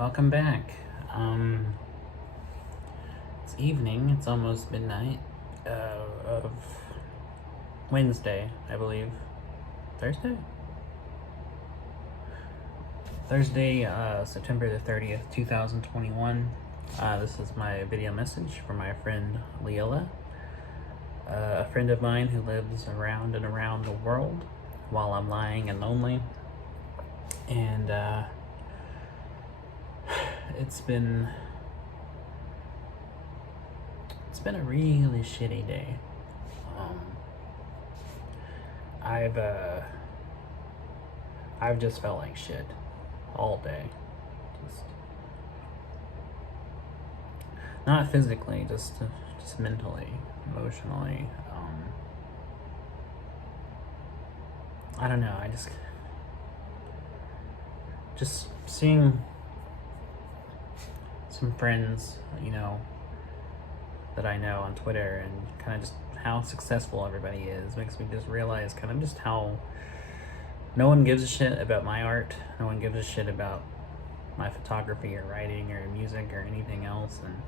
Welcome back. It's evening. It's almost midnight of Wednesday, I believe. Thursday? Thursday, September the 30th, 2021. This is my video message for my friend Lilla, a friend of mine who lives around and around the world while I'm lying and lonely. And it's been a really shitty day. I've just felt like shit all day. Just not physically, just mentally, emotionally. I don't know. I just seeing some friends, that I know on Twitter, and kind of just how successful everybody is makes me just realize kind of just how no one gives a shit about my art. No one gives a shit about my photography or writing or music or anything else. And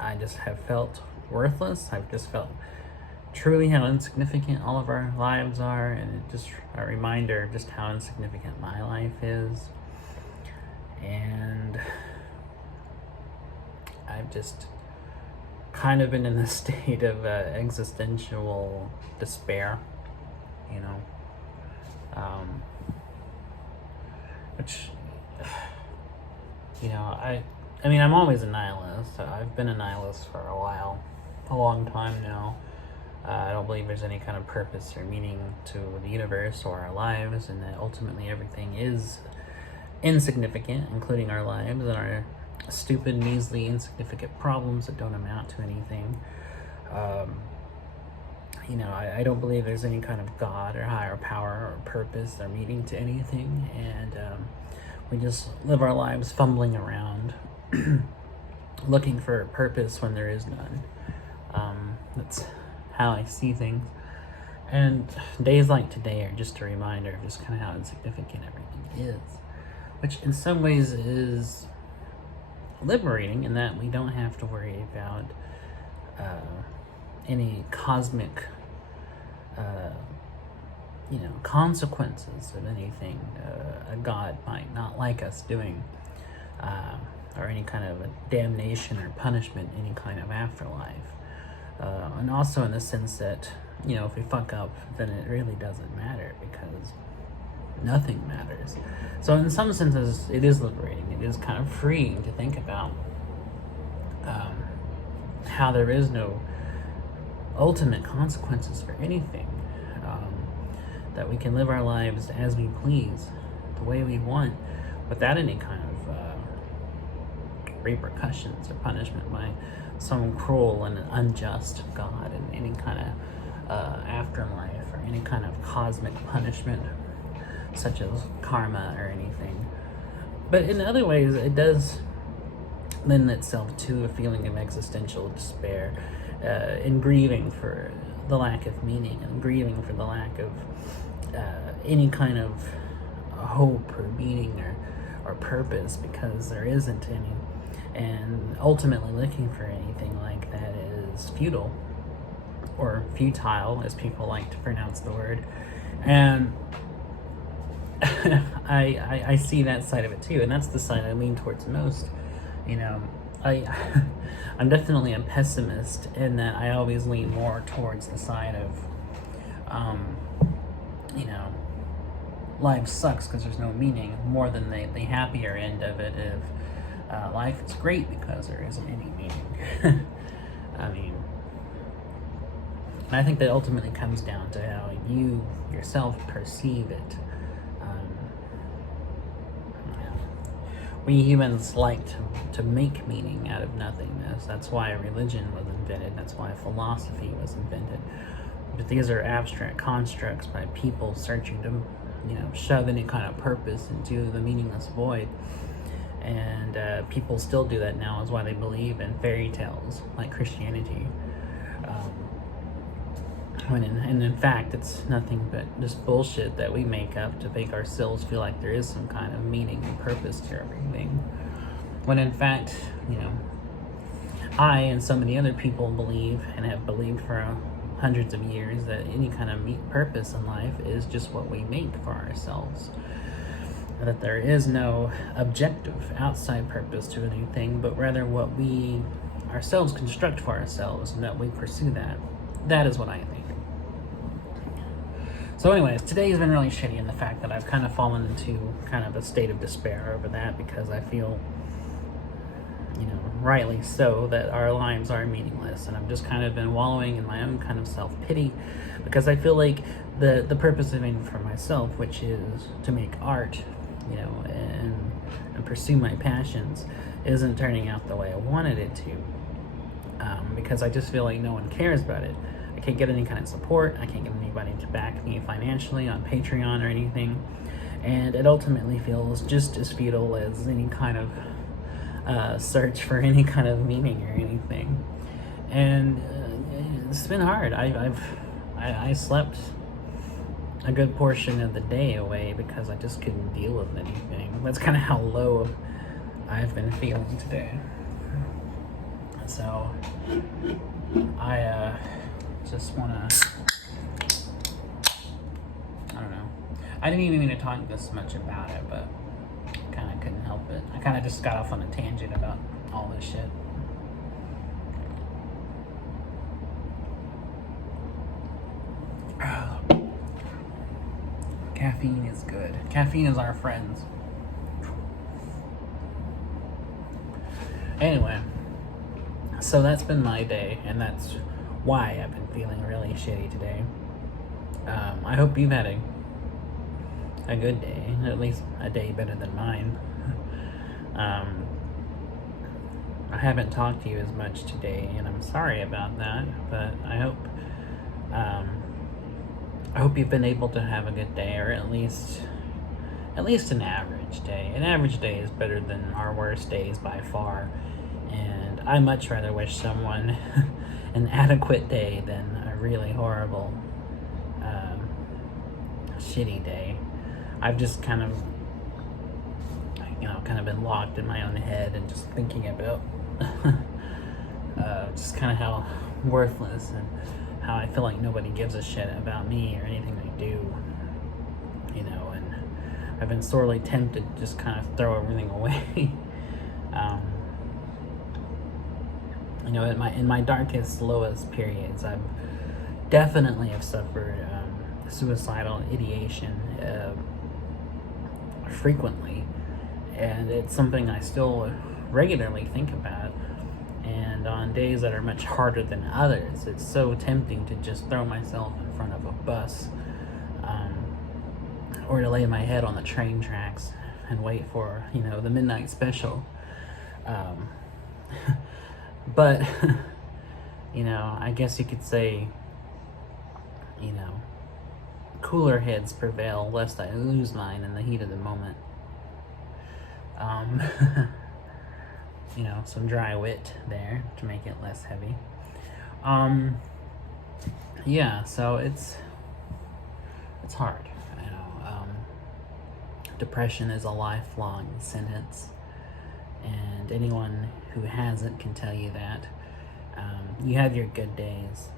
I just have felt worthless. I've just felt truly how insignificant all of our lives are, and it just a reminder of just how insignificant my life is. And I've just kind of been in a state of existential despair, which, I mean, I'm always a nihilist. I've been a nihilist for a long time now. I don't believe there's any kind of purpose or meaning to the universe or our lives, and that ultimately everything is insignificant, including our lives and our stupid, measly, insignificant problems that don't amount to anything. I don't believe there's any kind of God or higher power or purpose or meaning to anything, and we just live our lives fumbling around looking for purpose when there is none. That's how I see things, and days like today are just a reminder of just kind of how insignificant everything is, which in some ways is liberating in that we don't have to worry about any cosmic consequences of anything a God might not like us doing, or any kind of a damnation or punishment, any kind of afterlife. And also in the sense that, if we fuck up, then it really doesn't matter because nothing matters. So in some senses, it is liberating. It is kind of freeing to think about how there is no ultimate consequences for anything. That we can live our lives as we please, the way we want, without any kind of repercussions or punishment by some cruel and unjust God in any kind of afterlife or any kind of cosmic punishment, such as karma or anything. But in other ways, it does lend itself to a feeling of existential despair, in grieving for the lack of meaning and grieving for the lack of any kind of hope or meaning or purpose, because there isn't any. And ultimately looking for anything like that is futile, or futile, as people like to pronounce the word. And I see that side of it too, and that's the side I lean towards most. I'm definitely a pessimist in that I always lean more towards the side of, life sucks because there's no meaning, more than the happier end of it of life is great because there isn't any meaning. I think that ultimately comes down to how you yourself perceive it. We humans like to make meaning out of nothingness. That's why religion was invented. That's why philosophy was invented. But these are abstract constructs by people searching to, shove any kind of purpose into the meaningless void. And people still do that now, is why they believe in fairy tales like Christianity. and in fact, it's nothing but just bullshit that we make up to make ourselves feel like there is some kind of meaning and purpose to everything. When in fact, I and so many other people believe and have believed for hundreds of years that any kind of purpose in life is just what we make for ourselves. That there is no objective outside purpose to anything, but rather what we ourselves construct for ourselves, and that we pursue that. That is what I think. So anyways, today has been really shitty in the fact that I've kind of fallen into kind of a state of despair over that, because I feel, rightly so, that our lives are meaningless, and I've just kind of been wallowing in my own kind of self-pity, because I feel like the purpose of it for myself, which is to make art, and pursue my passions, isn't turning out the way I wanted it to, because I just feel like no one cares about it. I can't get any kind of support. I can't get anybody to back me financially on Patreon or anything, and it ultimately feels just as futile as any kind of search for any kind of meaning or anything. And it's been hard. I slept a good portion of the day away because I just couldn't deal with anything. That's kind of how low I've been feeling today. So I just want to, I don't know. I didn't even mean to talk this much about it, but kind of couldn't help it. I kind of just got off on a tangent about all this shit. Caffeine is good. Caffeine is our friends. Anyway, so that's been my day, and that's why I've been feeling really shitty today. I hope you've had a good day, at least a day better than mine. I haven't talked to you as much today, and I'm sorry about that, but I hope you've been able to have a good day, or at least an average day. An average day is better than our worst days by far, and I much rather wish someone an adequate day than a really horrible, shitty day. I've just kind of been locked in my own head and just thinking about just kind of how worthless and how I feel like nobody gives a shit about me or anything I do, and I've been sorely tempted to just kind of throw everything away. In my darkest, lowest periods, I've definitely have suffered suicidal ideation frequently, and it's something I still regularly think about. And on days that are much harder than others, it's so tempting to just throw myself in front of a bus, or to lay my head on the train tracks and wait for, the midnight special. But, I guess you could say, cooler heads prevail lest I lose mine in the heat of the moment. Some dry wit there to make it less heavy. Yeah, so it's hard. Depression is a lifelong sentence, and anyone who hasn't can tell you that. You have your good days,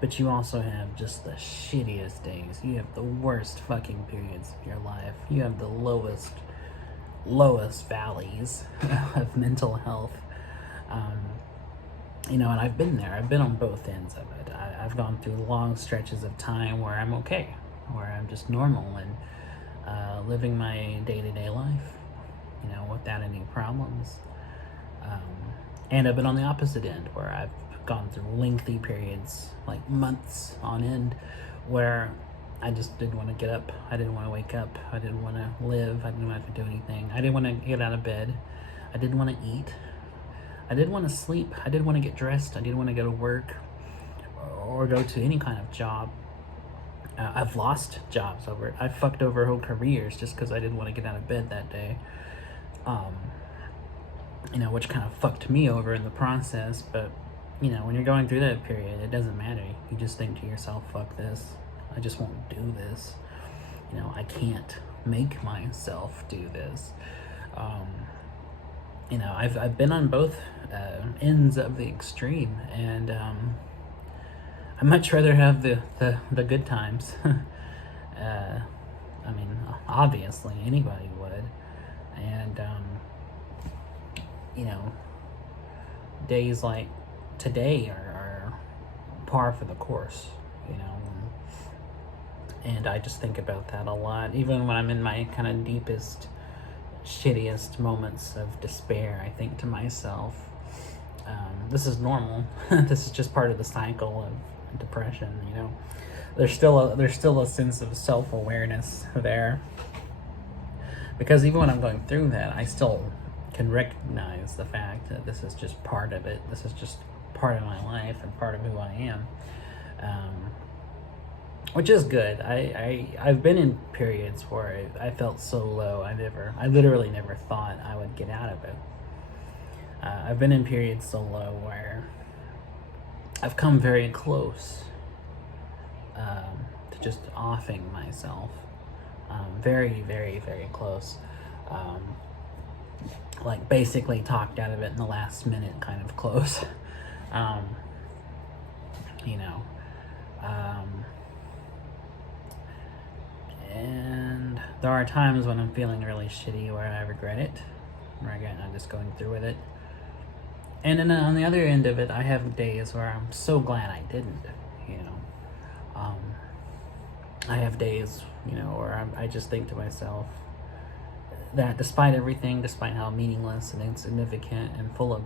but you also have just the shittiest days. You have the worst fucking periods of your life. You have the lowest valleys of mental health. And I've been there. I've been on both ends of it. I've gone through long stretches of time where I'm okay, where I'm just normal and living my day-to-day life, without any problems. And I've been on the opposite end, where I've gone through lengthy periods, like months on end, where I just didn't want to get up. I didn't want to wake up. I didn't want to live. I didn't want to do anything. I didn't want to get out of bed. I didn't want to eat. I didn't want to sleep. I didn't want to get dressed. I didn't want to go to work or go to any kind of job. I've lost jobs over it. I fucked over whole careers just because I didn't want to get out of bed that day. Which kind of fucked me over in the process, but you know, when you're going through that period, it doesn't matter. You just think to yourself, fuck this. I just won't do this. You know, I can't make myself do this. You know, I've been on both ends of the extreme, and I'd much rather have the good times. I mean, obviously, anybody would. And, you know, days like today are par for the course, you know. And I just think about that a lot, even when I'm in my kind of deepest, shittiest moments of despair. I think to myself, this is normal. This is just part of the cycle of depression, you know. There's still a sense of self-awareness there, because even when I'm going through that, I still can recognize the fact that this is just part of it. This is just part of my life and part of who I am, which is good. I've been in periods where I felt so low. I literally never thought I would get out of it. I've been in periods so low where I've come very close to just offing myself. Very, very, very close. Like basically talked out of it in the last minute kind of close. You know. And there are times when I'm feeling really shitty where I regret it. I'm just going through with it. And then on the other end of it, I have days where I'm so glad I didn't, you know. I have days, you know, where I just think to myself that despite everything, despite how meaningless and insignificant and full of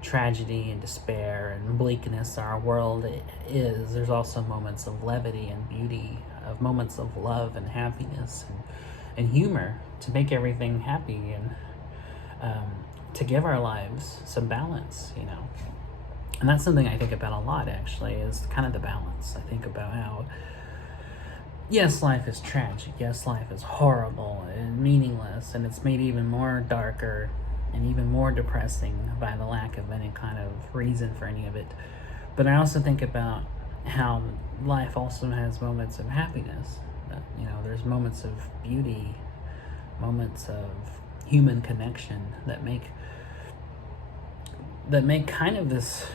tragedy and despair and bleakness our world is, there's also moments of levity and beauty, of moments of love and happiness and humor to make everything happy, and to give our lives some balance, you know. And that's something I think about a lot, actually, is kind of the balance. I think about how, yes, life is tragic. Yes, life is horrible and meaningless, and it's made even more darker and even more depressing by the lack of any kind of reason for any of it. But I also think about how life also has moments of happiness. You know, there's moments of beauty, moments of human connection that make kind of this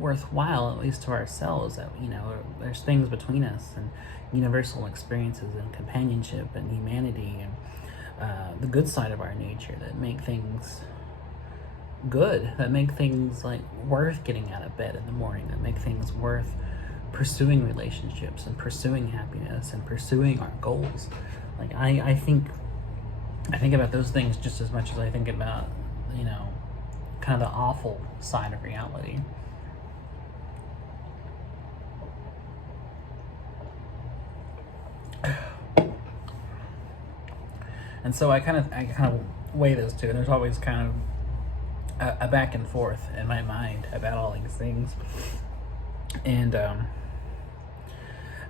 worthwhile, at least to ourselves, that, you know, there's things between us and universal experiences and companionship and humanity and the good side of our nature that make things good, that make things like worth getting out of bed in the morning, that make things worth pursuing relationships and pursuing happiness and pursuing our goals. Like I think about those things just as much as I think about, you know, kind of the awful side of reality. And so I kind of weigh those two, and there's always kind of a back and forth in my mind about all these things. And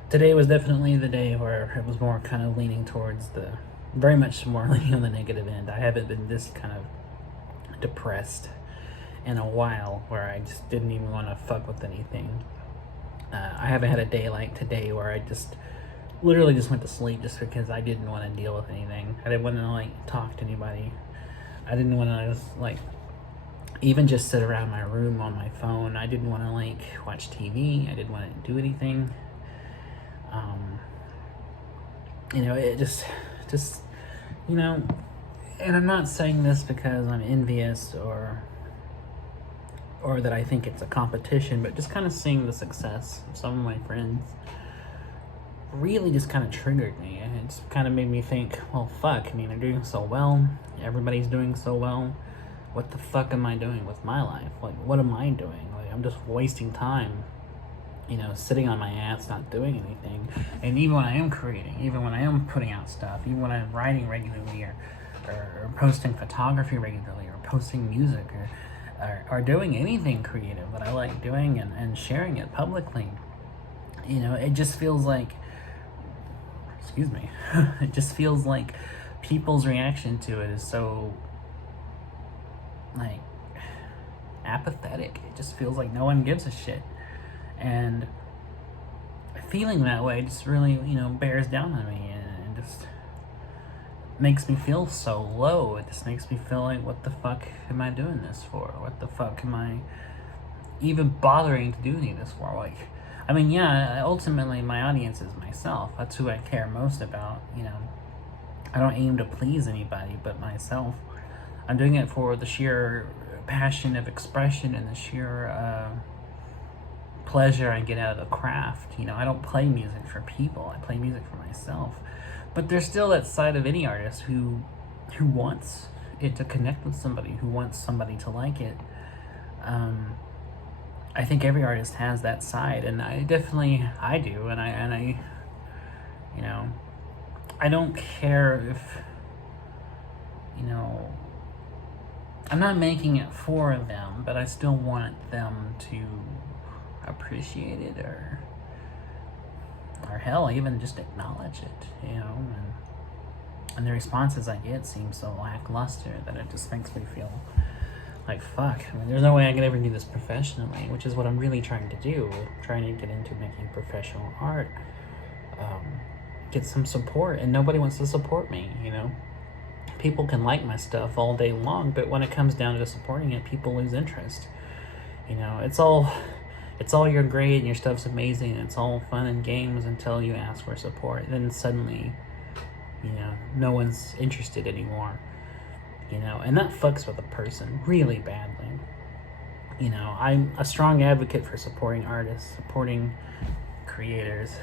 today was definitely the day where it was more kind of leaning towards very much more leaning on the negative end. I haven't been this kind of depressed in a while, where I just didn't even want to fuck with anything. I haven't had a day like today where I just literally just went to sleep just because I didn't want to deal with anything. I didn't want to like talk to anybody. I didn't want to just like even just sit around my room on my phone. I didn't want to like watch TV. I didn't want to do anything. You know, it just, you know, and I'm not saying this because I'm envious or that I think it's a competition, but just kind of seeing the success of some of my friends really just kind of triggered me. And it's kind of made me think, well, fuck, I mean, they're doing so well. Everybody's doing so well. What the fuck am I doing with my life? Like, what am I doing? Like, I'm just wasting time, you know, sitting on my ass, not doing anything. And even when I am creating, even when I am putting out stuff, even when I'm writing regularly or posting photography regularly or posting music or doing anything creative that I like doing and sharing it publicly, you know, it just feels like, it just feels like people's reaction to it is so, like, apathetic. It just feels like no one gives a shit. And feeling that way just really, bears down on me, and just makes me feel so low. It just makes me feel like, what the fuck am I doing this for? What the fuck am I even bothering to do any of this for? Like, I mean, yeah, ultimately my audience is myself. That's who I care most about, I don't aim to please anybody but myself. I'm doing it for the sheer passion of expression and the sheer pleasure I get out of the craft. I don't play music for people. I play music for myself. But there's still that side of any artist who wants it to connect with somebody, who wants somebody to like it. I think every artist has that side, and I do, and I I don't care if, I'm not making it for them, but I still want them to appreciate it, or hell, even just acknowledge it, and the responses I get seem so lackluster that it just makes me feel like, fuck. I mean, there's no way I could ever do this professionally, which is what I'm really trying to do. I'm trying to get into making professional art, get some support, and nobody wants to support me, People can like my stuff all day long, but when it comes down to supporting it, people lose interest. It's all you're great and your stuff's amazing, and it's all fun and games until you ask for support. Then suddenly, no one's interested anymore. And that fucks with a person really badly. I'm a strong advocate for supporting artists, supporting creators,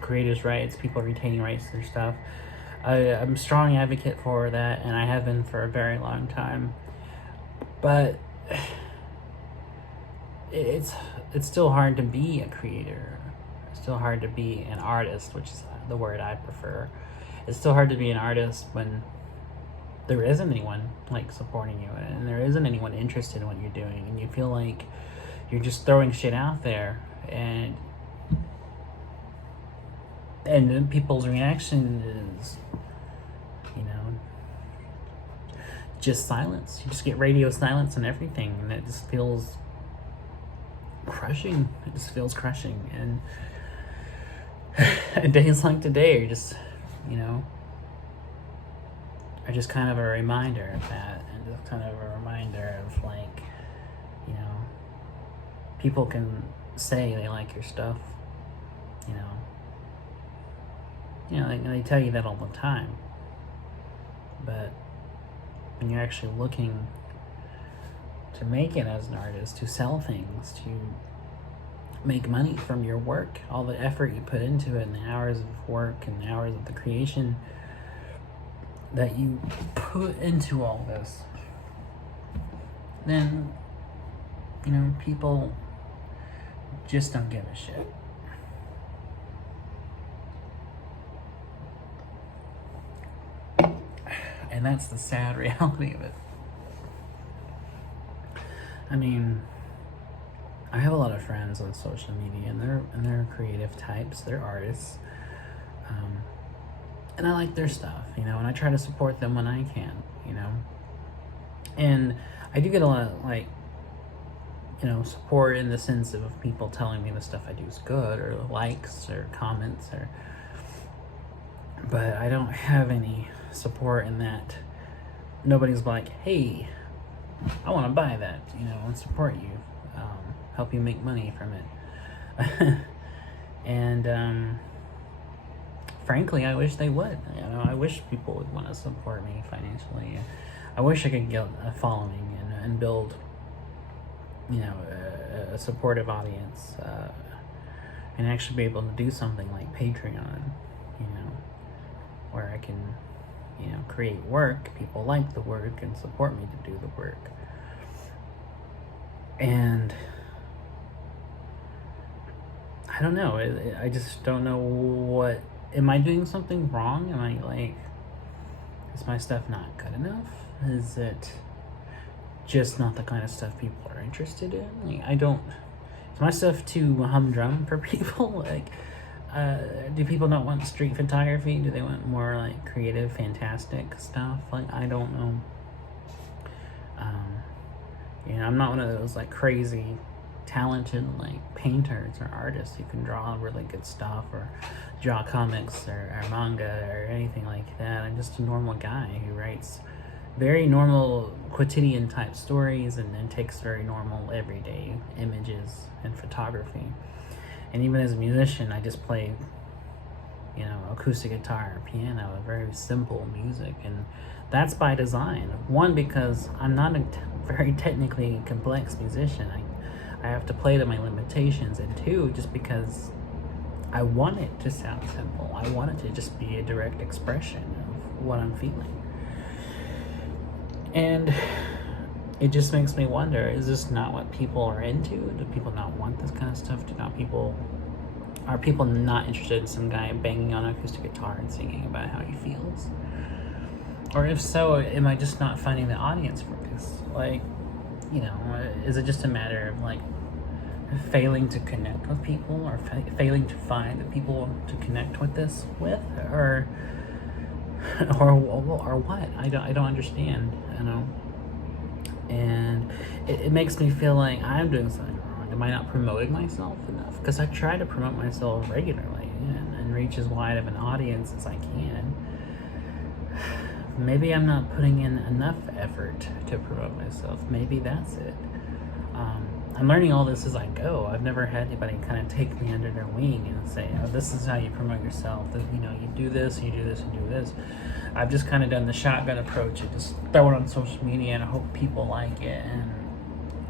creators' rights, people retaining rights to their stuff. I'm a strong advocate for that, and I have been for a very long time. But it's still hard to be a creator. It's still hard to be an artist, which is the word I prefer. It's still hard to be an artist when there isn't anyone supporting you, and there isn't anyone interested in what you're doing, and you feel like you're just throwing shit out there, and people's reaction is, just silence. You just get radio silence and everything, and it just feels crushing. It just feels crushing, and days like today are just, are just kind of a reminder of that, and just kind of a reminder of people can say they like your stuff, they tell you that all the time, but when you're actually looking to make it as an artist, to sell things, to make money from your work, all the effort you put into it, and the hours of work and the hours of the creation that you put into all this, then people just don't give a shit. And that's the sad reality of it. I mean, I have a lot of friends on social media, and they're creative types, they're artists, and I like their stuff, and I try to support them when I can, and I do get a lot of support in the sense of people telling me the stuff I do is good, or likes or comments, but I don't have any support in that. Nobody's like, hey, I want to buy that, and support you, help you make money from it. And frankly, I wish they would. I wish people would want to support me financially. I wish I could get a following and build, a supportive audience, and actually be able to do something like Patreon, where I can, create work, people like the work, and support me to do the work. And I don't know, I just don't know am I doing something wrong? Am I is my stuff not good enough? Is it just not the kind of stuff people are interested in? Is my stuff too humdrum for people? Do people not want street photography? Do they want more creative, fantastic stuff? I don't know. You know, I'm not one of those like crazy talented like painters or artists who can draw really good stuff or draw comics or manga or anything like that. I'm just a normal guy who writes very normal quotidian type stories and then takes very normal everyday images and photography. And even as a musician, I just play, you know, acoustic guitar or piano, very simple music. And that's by design. One, because I'm not a very technically complex musician. I have to play to my limitations. And two, just because I want it to sound simple. I want it to just be a direct expression of what I'm feeling. And it just makes me wonder, is this not what people are into? Do people not want this kind of stuff? Are people not interested in some guy banging on an acoustic guitar and singing about how he feels? Or if so, am I just not finding the audience for this? Like, you know, is it just a matter of like failing to connect with people, or failing to find the people to connect with this with, or what? I don't understand, you know. And it makes me feel like I'm doing something wrong. Am I not promoting myself enough? Because I try to promote myself regularly and reach as wide of an audience as I can. Maybe I'm not putting in enough effort to promote myself. Maybe that's it. I'm learning all this as I go. I've never had anybody kind of take me under their wing and say, oh, this is how you promote yourself. You know, you do this, you do this, you do this. I've just kind of done the shotgun approach and just throw it on social media and I hope people like it and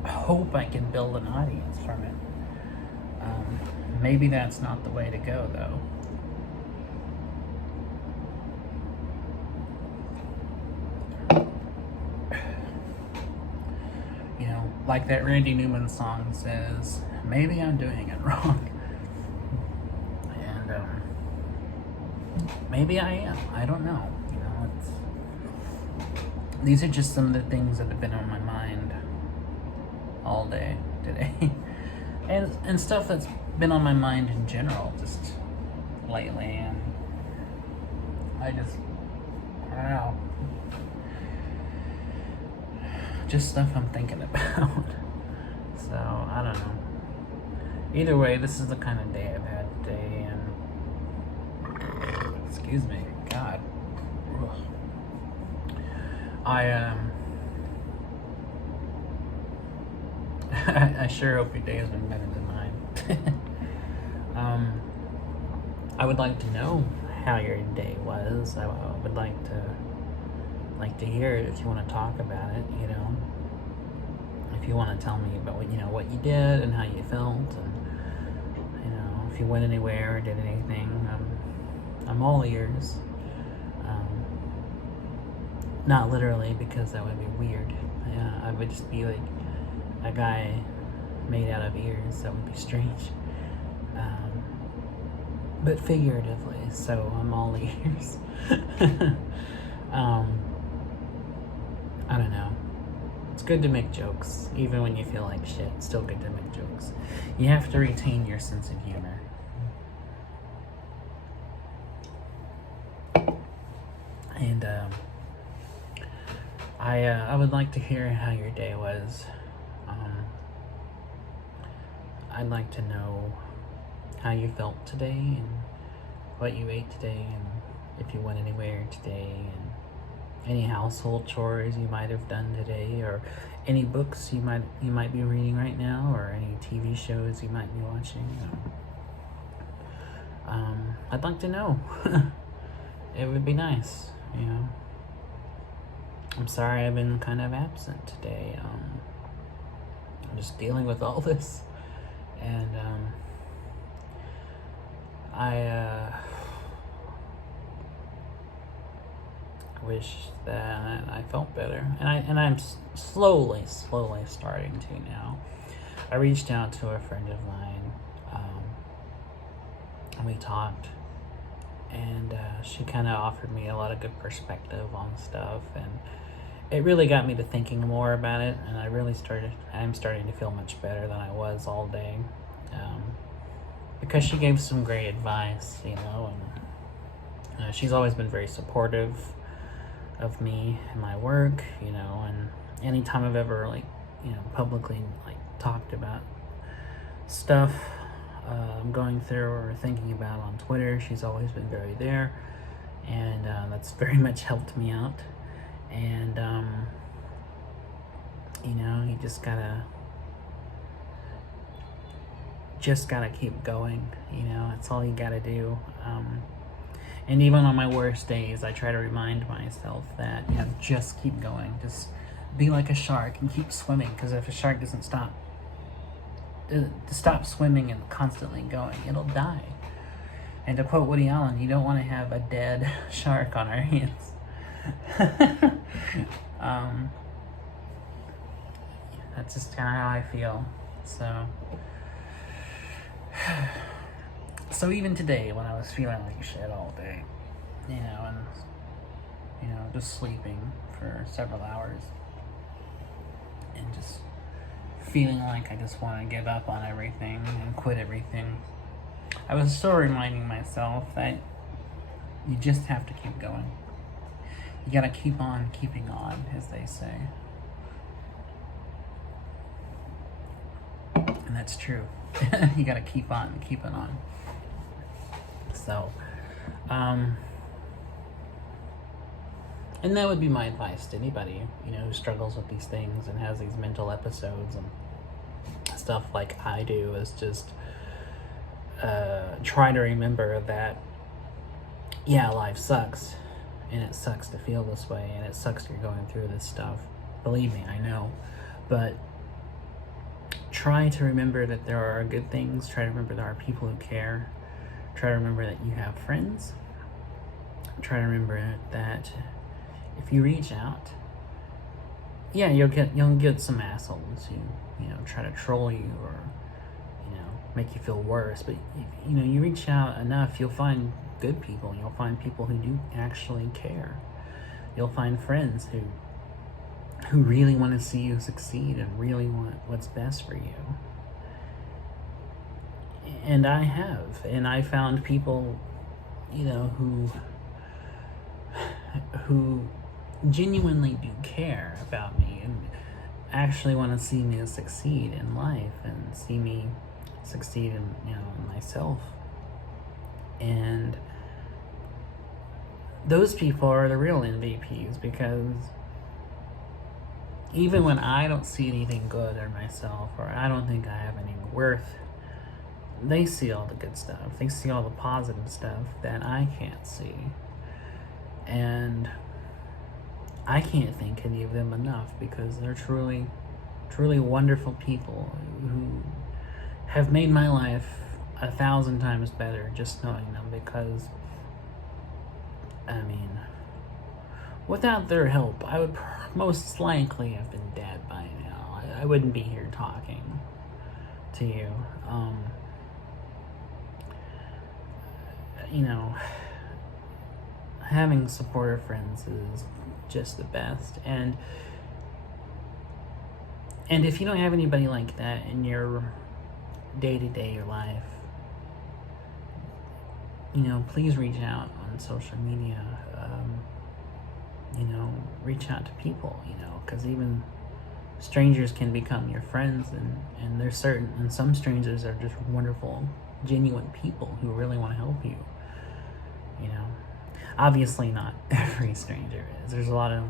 I hope I can build an audience from it. Maybe that's not the way to go, though. You know, like that Randy Newman song says, maybe I'm doing it wrong. And maybe I am. I don't know. You know, these are just some of the things that have been on my mind all day today. and stuff that's been on my mind in general just lately. And I don't know. Just stuff I'm thinking about. So, I don't know. Either way, this is the kind of day I've had today, and excuse me, God. I sure hope your day has been better than mine. I would like to know how your day was. I would like to hear it if you want to talk about it, you know. If you want to tell me about what you did and how you felt, and you know, if you went anywhere or did anything, I'm all ears. Not literally, because that would be weird. Yeah, I would just be like a guy made out of ears. That would be strange. But figuratively, so I'm all ears. I don't know. It's good to make jokes, even when you feel like shit. It's still good to make jokes. You have to retain your sense of humor. And I would like to hear how your day was. I'd like to know how you felt today and what you ate today and if you went anywhere today and any household chores you might have done today, or any books you might be reading right now, or any TV shows you might be watching. I'd like to know. It would be nice, you know. I'm sorry I've been kind of absent today. I'm just dealing with all this, and I wish that I felt better, and I'm slowly starting to now. I reached out to a friend of mine, and we talked, and she kind of offered me a lot of good perspective on stuff, and it really got me to thinking more about it, and I'm starting to feel much better than I was all day, because she gave some great advice, you know, and she's always been very supportive of me and my work, you know, and anytime I've ever publicly like talked about stuff I'm going through or thinking about on Twitter. She's always been very there, and that's very much helped me out. And you just gotta keep going. That's all you gotta do. And even on my worst days, I try to remind myself that just keep going. Just be like a shark and keep swimming. Because if a shark doesn't stop swimming and constantly going, it'll die. And to quote Woody Allen, you don't want to have a dead shark on our hands. That's just kind of how I feel. So even today, when I was feeling like shit all day, and just sleeping for several hours, and just feeling like I just want to give up on everything and quit everything, I was still reminding myself that you just have to keep going. You gotta keep on keeping on, as they say. And that's true. You gotta keep on keeping on. So, and that would be my advice to anybody, who struggles with these things and has these mental episodes and stuff like I do, is just try to remember that, life sucks, and it sucks to feel this way, and it sucks you're going through this stuff. Believe me, I know. But try to remember that there are good things. Try to remember there are people who care. Try to remember that you have friends. Try to remember that if you reach out, you'll get some assholes who try to troll you or make you feel worse. But you reach out enough, you'll find good people. You'll find people who do actually care. You'll find friends who really want to see you succeed and really want what's best for you. And I have, and I found people, who genuinely do care about me and actually want to see me succeed in life and see me succeed in myself. And those people are the real MVPs, because even when I don't see anything good in myself, or I don't think I have any worth, they see all the good stuff. They see all the positive stuff that I can't see. And I can't thank any of them enough, because they're truly, truly wonderful people who have made my life 1,000 times better just knowing them. Because, without their help, I would most likely have been dead by now. I wouldn't be here talking to you. Having supportive friends is just the best. And if you don't have anybody like that in your day-to-day life, please reach out on social media. Reach out to people, because even strangers can become your friends, and some strangers are just wonderful, genuine people who really want to help you. Obviously not every stranger is. There's a lot of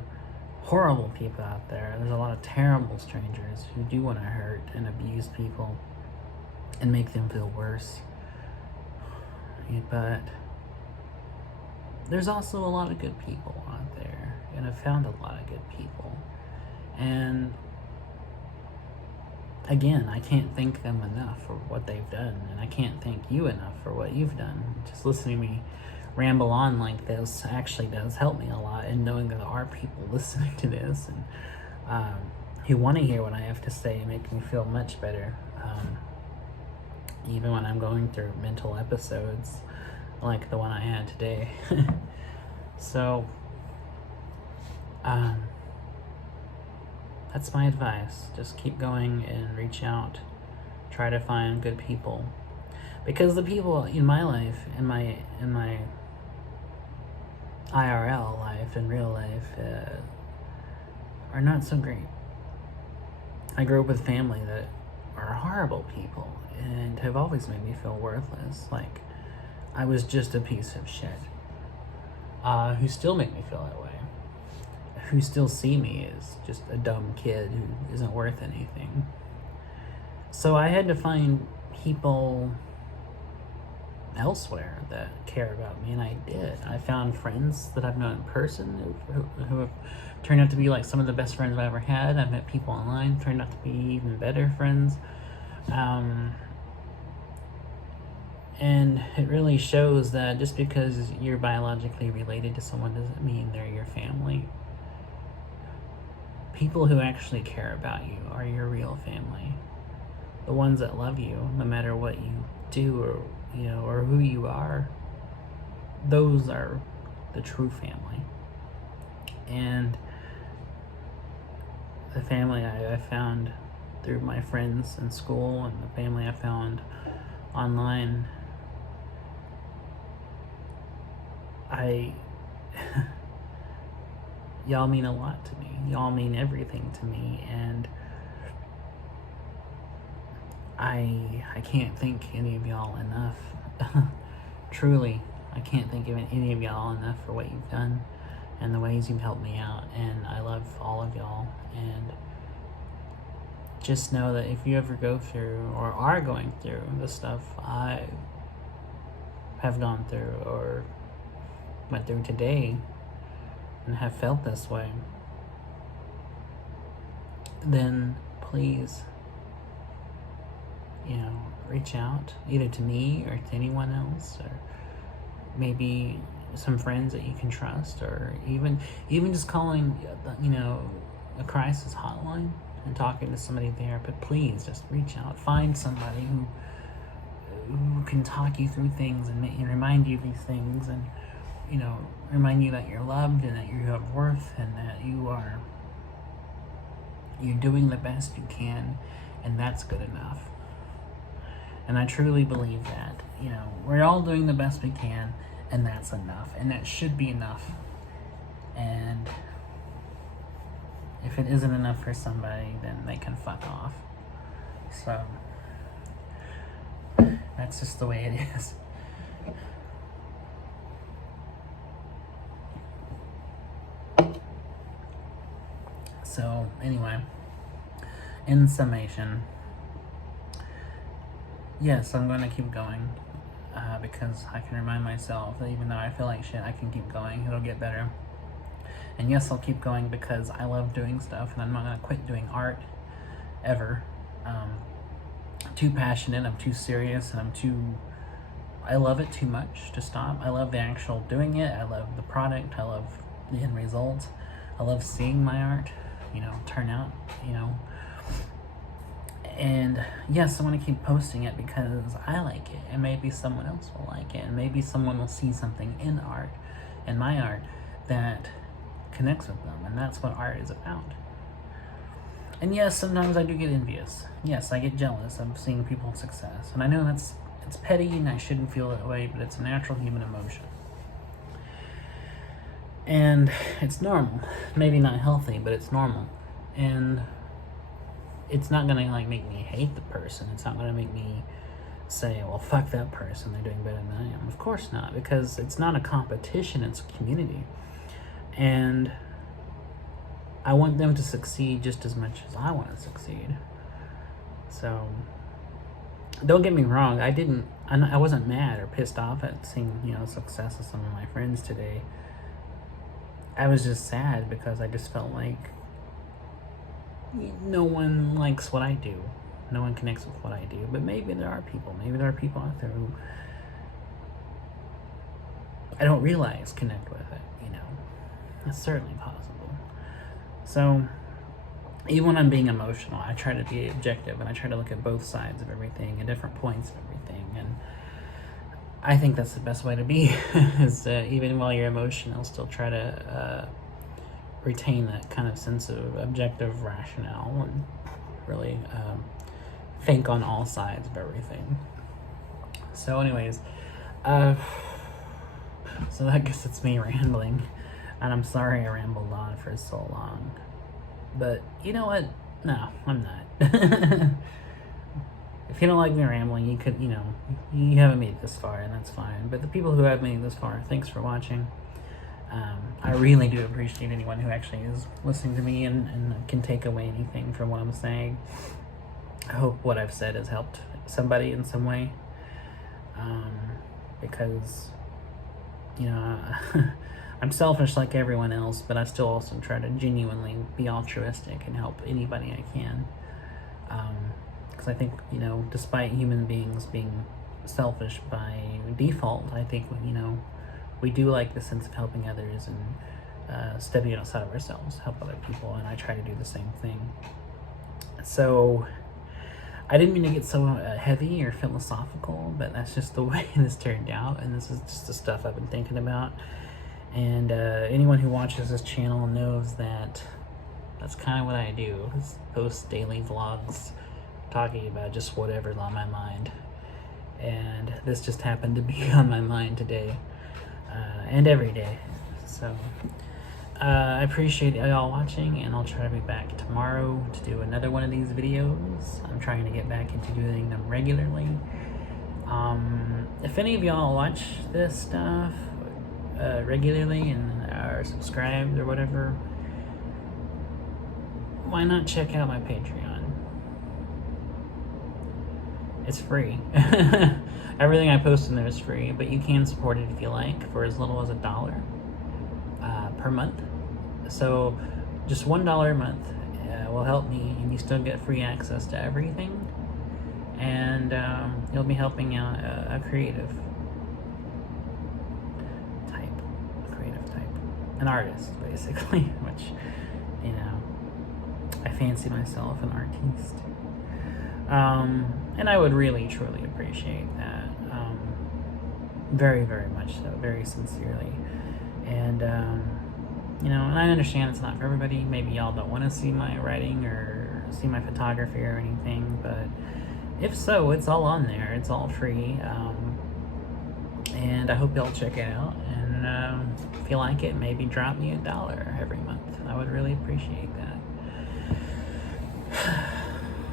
horrible people out there. There's a lot of terrible strangers who do want to hurt and abuse people and make them feel worse. But there's also a lot of good people out there, and I've found a lot of good people. And again, I can't thank them enough for what they've done, and I can't thank you enough for what you've done. Just listening to me ramble on like this actually does help me a lot, and knowing that there are people listening to this and who want to hear what I have to say make me feel much better, even when I'm going through mental episodes like the one I had today. So that's my advice. Just keep going and reach out. Try to find good people, because the people in my life, in my IRL life, in real life, are not so great. I grew up with family that are horrible people and have always made me feel worthless. Like I was just a piece of shit. Who still make me feel that way. Who still see me as just a dumb kid who isn't worth anything. So I had to find people elsewhere that care about me, and I did. I found friends that I've known in person who have turned out to be like some of the best friends I've ever had. I've met people online, turned out to be even better friends. And it really shows that just because you're biologically related to someone doesn't mean they're your family. People who actually care about you are your real family. The ones that love you, no matter what you do or or who you are. Those are the true family. And the family I found through my friends in school and the family I found online, y'all mean a lot to me. Y'all mean everything to me, and I can't thank any of y'all enough. Truly, I can't thank any of y'all enough for what you've done and the ways you've helped me out, and I love all of y'all. And just know that if you ever go through or are going through the stuff I have gone through or went through today and have felt this way, then please, reach out either to me or to anyone else, or maybe some friends that you can trust, or even just calling, a crisis hotline and talking to somebody there. But please just reach out, find somebody who can talk you through things and remind you of these things, and remind you that you're loved and that you have worth and that you're doing the best you can, and that's good enough. And I truly believe that, we're all doing the best we can, and that's enough, and that should be enough. And if it isn't enough for somebody, then they can fuck off. So that's just the way it is. So anyway, in summation, yes, I'm going to keep going because I can remind myself that even though I feel like shit, I can keep going. It'll get better. And yes, I'll keep going because I love doing stuff, and I'm not going to quit doing art ever. Too passionate, I'm too serious, and I love it too much to stop. I love the actual doing it. I love the product. I love the end result. I love seeing my art, turn out, And yes, I want to keep posting it because I like it, and maybe someone else will like it, and maybe someone will see something in my art, that connects with them, and that's what art is about. And yes, sometimes I do get envious. Yes, I get jealous of seeing people's success, and I know it's petty and I shouldn't feel that way, but it's a natural human emotion. And it's normal. Maybe not healthy, but it's normal. And it's not gonna make me hate the person. It's not gonna make me say, well, fuck that person, they're doing better than I am. Of course not, because it's not a competition, it's a community. And I want them to succeed just as much as I want to succeed. So don't get me wrong, I wasn't mad or pissed off at seeing, success of some of my friends today. I was just sad because I just felt like no one likes what I do. No one connects with what I do. But maybe there are people out there who I don't realize connect with it, It's certainly possible. So even when I'm being emotional, I try to be objective, and I try to look at both sides of everything and different points of everything. And I think that's the best way to be, is even while you're emotional, still try to retain that kind of sense of objective rationale, and really think on all sides of everything. So anyways, so I guess it's me rambling, and I'm sorry I rambled on for so long. But you know what? No, I'm not. If you don't like me rambling, you could, you haven't made it this far, and that's fine. But the people who have made it this far, thanks for watching. I really do appreciate anyone who actually is listening to me and can take away anything from what I'm saying. I hope what I've said has helped somebody in some way. Because, I'm selfish like everyone else, but I still also try to genuinely be altruistic and help anybody I can. Because I think, despite human beings being selfish by default, I think, we do like the sense of helping others and stepping outside of ourselves, help other people, and I try to do the same thing. So, I didn't mean to get so heavy or philosophical, but that's just the way this turned out, and this is just the stuff I've been thinking about. And anyone who watches this channel knows that that's kind of what I do, is post daily vlogs talking about just whatever's on my mind. And this just happened to be on my mind today, and every day. So I appreciate y'all watching, and I'll try to be back tomorrow to do another one of these videos. I'm trying to get back into doing them regularly. If any of y'all watch this stuff regularly and are subscribed or whatever, why not check out my Patreon? It's free. Everything I post in there is free, but you can support it if you like for as little as $1 per month. So just $1 a month will help me, and you still get free access to everything. And you'll be helping out a creative type, an artist, basically, which, I fancy myself an artiste. And I would really, truly appreciate that. Very, very much so, very sincerely. And, and I understand it's not for everybody. Maybe y'all don't want to see my writing or see my photography or anything, but if so, it's all on there. It's all free. And I hope y'all check it out. And if you like it, maybe drop me $1 every month. I would really appreciate that.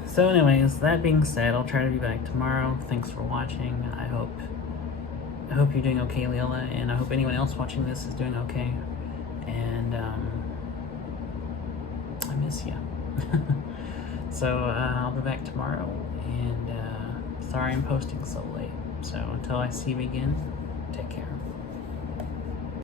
So anyways, that being said, I'll try to be back tomorrow. Thanks for watching. I hope you're doing okay, Lilla, and I hope anyone else watching this is doing okay. And I miss you. So I'll be back tomorrow, and sorry I'm posting so late. So until I see you again, take care.